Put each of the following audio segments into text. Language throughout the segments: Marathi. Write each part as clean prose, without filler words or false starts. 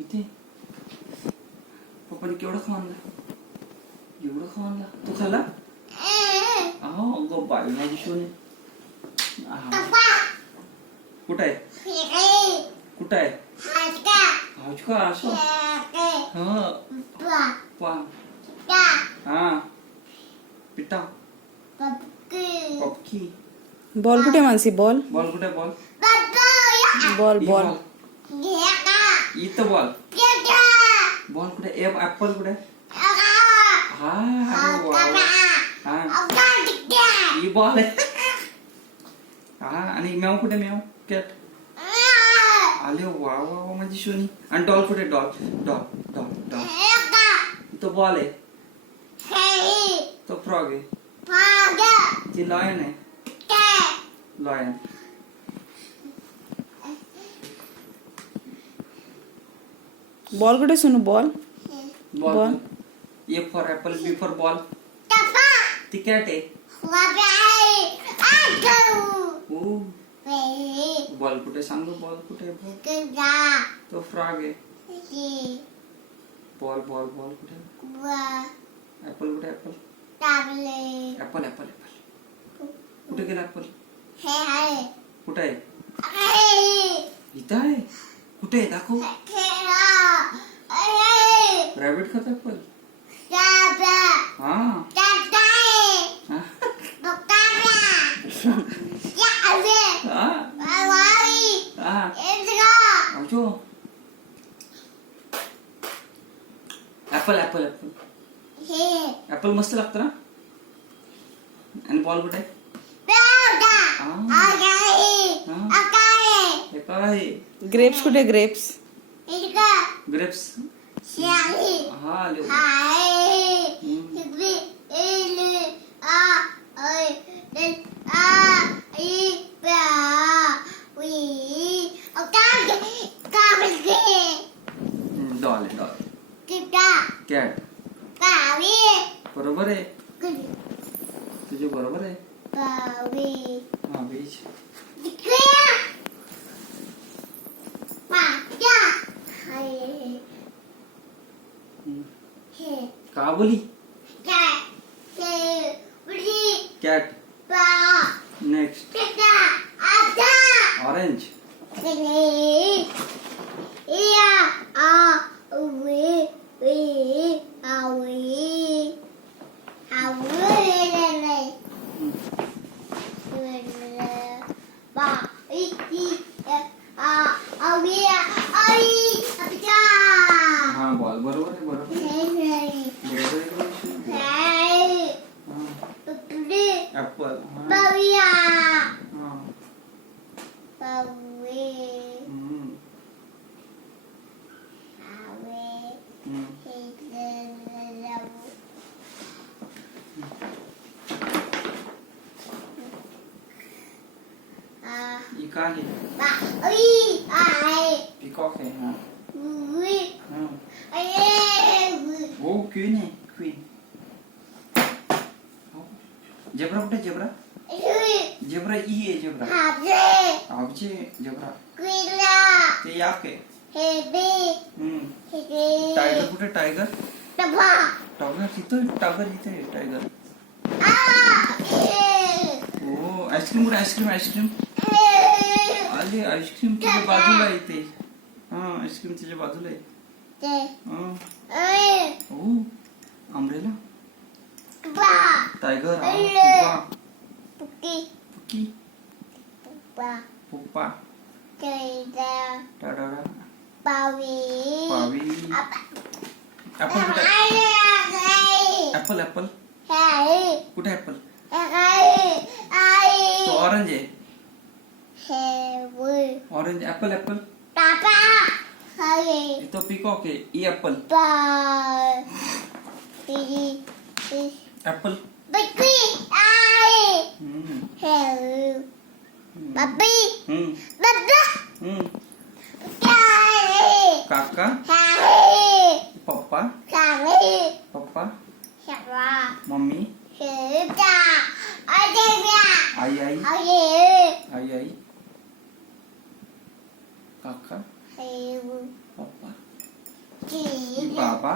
इथे पप्पाने केवढं खाऊ आणलं, एवढं खाऊ आणलं. तू खाल्ला? अहो गो बाई माझी शोने. कुठं आहे, कुठं आहे? हाऊच का असं. हा पिटा पपकी. बॉल कुठे मानसी? बॉल बॉल कुठे? बॉल बॉल बॉल इथं बॉल. बॉल कुठे? ऍपल कुठे? हा अरे वा. हा ही बॉल आहे. हा आणि मेव कुठे? मेव कॅट आले. वा वा वा माझी शोनी. आणि डॉल कुठे? Doll doll doll doll. तो बॉल आहे, तो फ्रॉग आहे, ती लॉयन आहे. लॉयन. बॉल कुठे Sonu? Ball ball. A for apple, B for ball. ती कॅट आहे. ओ बॉल कुठे? सांगू बॉल कुठे? बॉल तो फ्रॉग आहे. बॉल बॉल बॉल कुठे? ऍपल कुठे? ऍपल ऍपल ऍपल ऍपल कुठे गेला? ऍपल कुठे आहे? इथं आहे. कुठे आहे? दाखव. रॅबिट खाता ऍपल. हा ऍपल ऍपल ऍपल ऍपल मस्त लागतं ना. आणि बॉल कुठे? काय? ग्रेप्स कुठे? Grapes grapes. हा आले. Doll doll cat. बरोबर आहे तुझे, बरोबर आहे. हा बीच. का बोली? कॅट. Next orange. हा बॉल बरोबर आहे. बरोबर ऍपल. काय आहे? पिकॉक आहे. हा वो क्वीन आहे. क्वीन. जेब्रा कुठे? जेब्रा जेब्रा ई आहे. जेब्रा आबजे. जेब्रा ते याक आहे. टायगर कुठे? टायगर. टायगर तिथं. टायगर इथे आहे. टायगर. हो आईस्क्रीम कुठे? आईस्क्रीम आईस्क्रीम आले. आईस्क्रीम तुझ्या बाजूला आहे इथे. हा आईस्क्रीम तुझ्या बाजूला आहे. हो अम्ब्रेला. टायगर. पुक्की पुप्पा टाडा पावी. ऍपल कुठे? ऍपल ऍपल कुठे? ऍपल तो ऑरेंज आहे. ऑरेंज. ऍपल ऍपल तो पिकॉक आहे. E apple. ऍपल. काका. पप्पा. पप्पा. मम्मी. आई आई आई आई. काका. पप्पा. बाबा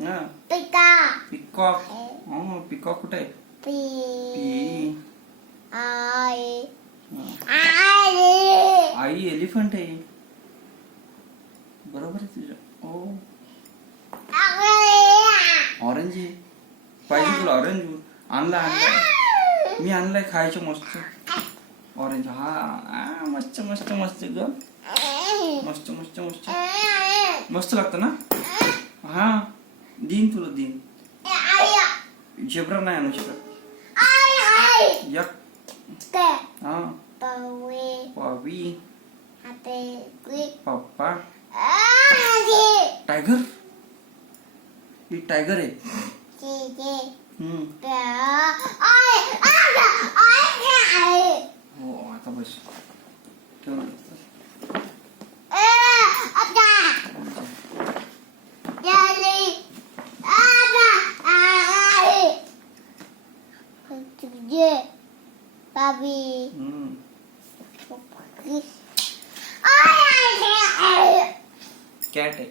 हा पिकॉक पिकॉक कुठे आहे पी आई एलिफंट आहे बरोबर आहे तुझं ओ ऑरेंज आहे पाहिजे तुला ऑरेंज आणलाय मी आणलाय खायचं मस्त ऑरेंज हा मस्त मस्त मस्त ग मस्त मस्त मस्त मस्त लागतं ना हा दिन तुला दिन झेब्रा नाही आणू शकत यक हा पावी पप्पा टायगर ही टायगर आहे हो आता बस ठेवून कॅट आहे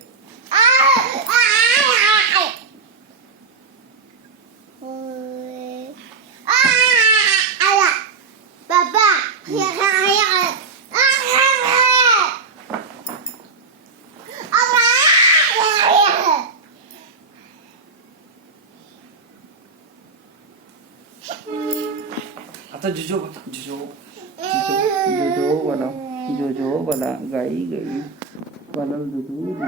आता जुजो जुजो जुजो बोला गाई गाई बोला दूध